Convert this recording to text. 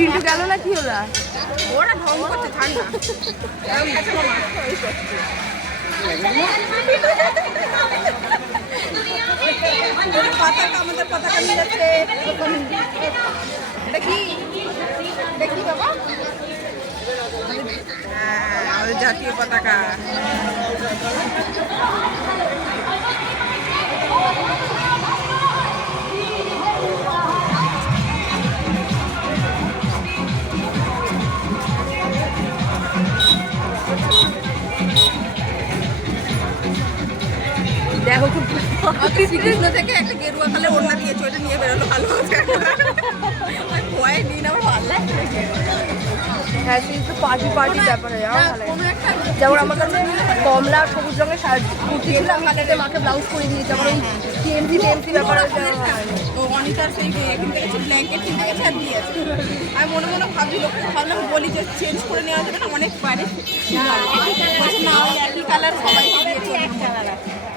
পিন্টু গেল না কি হলো? ওরা ঢং করছে ঠান্ডা পতাকা আমাদের পতাকা মিলেছে। এটা কি বাবা? হ্যাঁ আমাদের জাতীয় পতাকা। দেখো খুব শ্রীকৃষ্ণ থেকে একটা গেরুয়া কালার ওড়না দিয়েছে, ওটা নিয়ে বেরোলো ভালো হচ্ছে। ভয়ে নিন আমার ভালো লাগছে। হ্যাঁ সেই তো পার্টি ব্যাপার হয় আমার ভালো লাগে। যেমন আমার কাছে কমলা আর সবুজ রঙের শাড়ি কুর্তি ছিল, আমি কালারে মাকে ব্লাউজ করে দিয়েছি। আমার ওই টিএমসি ব্যাপার ও অনিতার সেই কিনতে গেছে, ব্ল্যাঙ্কেট কিনতে গেছে আর দিয়েছে। আমি মনে মনে ভাবলাম বলি যে চেঞ্জ করে নেওয়া যাবে না, অনেক পারে না ওই একই কালার সবাইকে দিয়েছে।